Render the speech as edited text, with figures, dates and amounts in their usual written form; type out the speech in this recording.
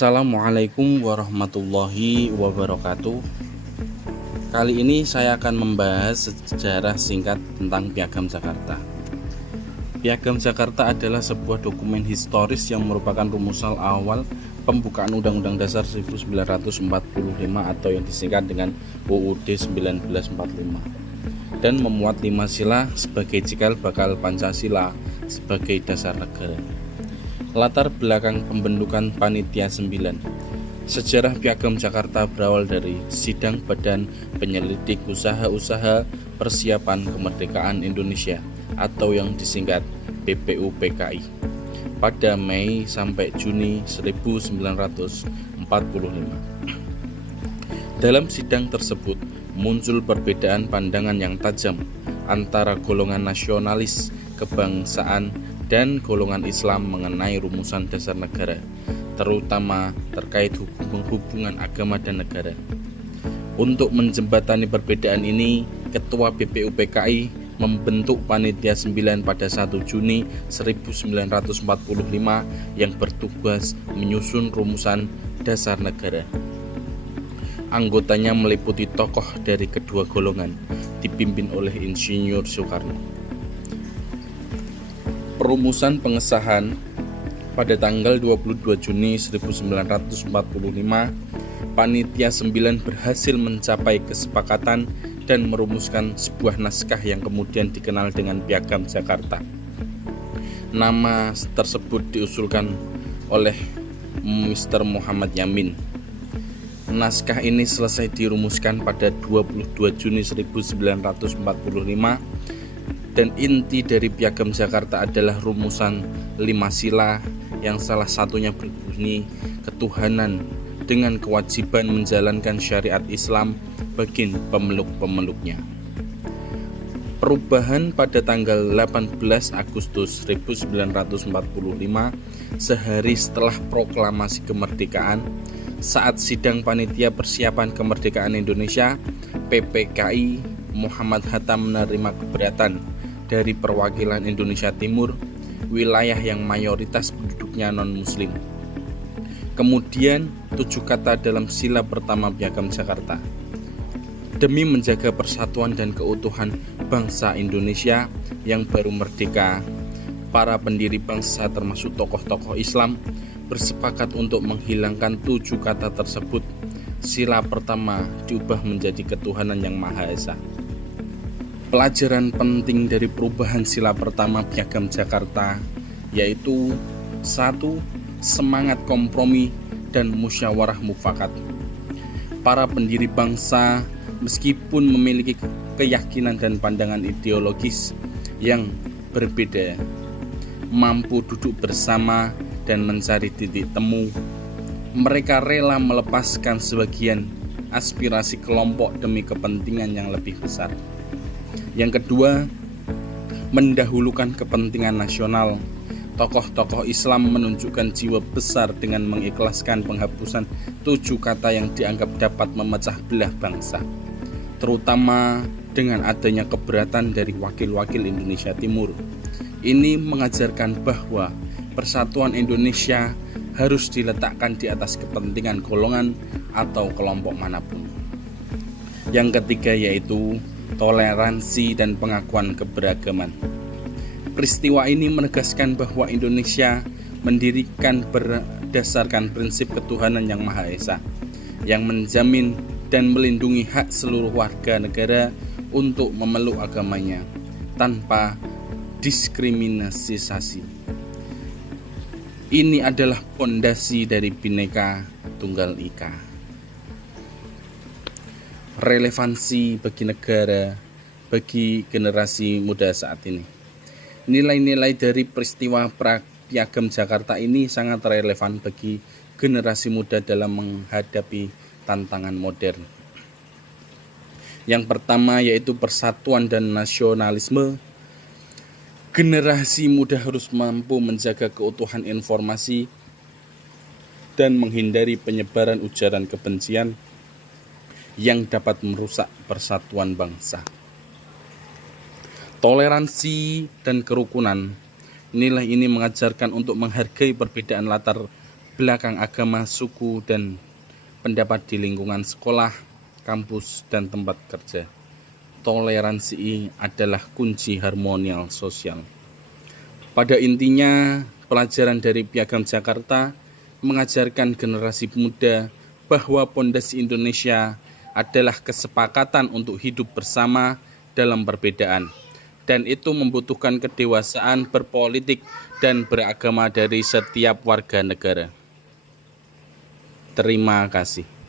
Assalamualaikum warahmatullahi wabarakatuh. Kali ini saya akan membahas sejarah singkat tentang Piagam Jakarta. Piagam Jakarta adalah sebuah dokumen historis yang merupakan rumusan awal pembukaan Undang-Undang Dasar 1945 atau yang disingkat dengan UUD 1945 dan memuat 5 sila sebagai cikal bakal Pancasila sebagai dasar negara. Latar belakang pembentukan Panitia 9. Sejarah Piagam Jakarta berawal dari sidang Badan Penyelidik Usaha-Usaha Persiapan Kemerdekaan Indonesia atau yang disingkat BPUPKI pada Mei sampai Juni 1945. Dalam sidang tersebut muncul perbedaan pandangan yang tajam antara golongan nasionalis kebangsaan dan golongan Islam mengenai rumusan dasar negara, terutama terkait hubungan agama dan negara. Untuk menjembatani perbedaan ini, Ketua BPUPKI membentuk Panitia 9 pada 1 Juni 1945 yang bertugas menyusun rumusan dasar negara. Anggotanya meliputi tokoh dari kedua golongan, dipimpin oleh Insinyur Soekarno. Perumusan pengesahan pada tanggal 22 Juni 1945, Panitia 9 berhasil mencapai kesepakatan dan merumuskan sebuah naskah yang kemudian dikenal dengan Piagam Jakarta. Nama tersebut diusulkan oleh Mr. Muhammad Yamin. Naskah ini selesai dirumuskan pada 22 Juni 1945 dan inti dari Piagam Jakarta adalah rumusan 5 sila yang salah satunya berbunyi ketuhanan dengan kewajiban menjalankan syariat Islam bagi pemeluk-pemeluknya. Perubahan pada tanggal 18 Agustus 1945, sehari setelah proklamasi kemerdekaan, saat sidang Panitia Persiapan Kemerdekaan Indonesia PPKI, Muhammad Hatta menerima keberatan dari perwakilan Indonesia Timur, wilayah yang mayoritas penduduknya non-muslim. Kemudian 7 kata dalam sila pertama Piagam Jakarta. Demi menjaga persatuan dan keutuhan bangsa Indonesia yang baru merdeka, para pendiri bangsa termasuk tokoh-tokoh Islam bersepakat untuk menghilangkan 7 kata tersebut. Sila pertama diubah menjadi ketuhanan yang Maha Esa. Pelajaran penting dari perubahan sila pertama Piagam Jakarta yaitu 1. Semangat kompromi dan musyawarah mufakat. Para pendiri bangsa meskipun memiliki keyakinan dan pandangan ideologis yang berbeda, mampu duduk bersama dan mencari titik temu. Mereka rela melepaskan sebagian aspirasi kelompok demi kepentingan yang lebih besar. Yang kedua, mendahulukan kepentingan nasional. Tokoh-tokoh Islam menunjukkan jiwa besar dengan mengikhlaskan penghapusan 7 kata yang dianggap dapat memecah belah bangsa, terutama dengan adanya keberatan dari wakil-wakil Indonesia Timur. Ini mengajarkan bahwa persatuan Indonesia harus diletakkan di atas kepentingan golongan atau kelompok manapun. Yang ketiga yaitu toleransi dan pengakuan keberagaman. Peristiwa ini menegaskan bahwa Indonesia mendirikan berdasarkan prinsip ketuhanan yang Maha Esa, yang menjamin dan melindungi hak seluruh warga negara untuk memeluk agamanya tanpa diskriminasi. Ini adalah pondasi dari Bhinneka Tunggal Ika. Relevansi bagi negara, bagi generasi muda saat ini. Nilai-nilai dari peristiwa Piagam Jakarta ini sangat relevan bagi generasi muda dalam menghadapi tantangan modern. Yang pertama yaitu persatuan dan nasionalisme. Generasi muda harus mampu menjaga keutuhan informasi dan menghindari penyebaran ujaran kebencian yang dapat merusak persatuan bangsa. Toleransi dan kerukunan. Nilai ini mengajarkan untuk menghargai perbedaan latar belakang agama, suku, dan pendapat di lingkungan sekolah, kampus, dan tempat kerja. Toleransi adalah kunci harmonial sosial. Pada intinya, pelajaran dari Piagam Jakarta mengajarkan generasi muda bahwa pondasi Indonesia adalah kesepakatan untuk hidup bersama dalam perbedaan, dan itu membutuhkan kedewasaan berpolitik dan beragama dari setiap warga negara. Terima kasih.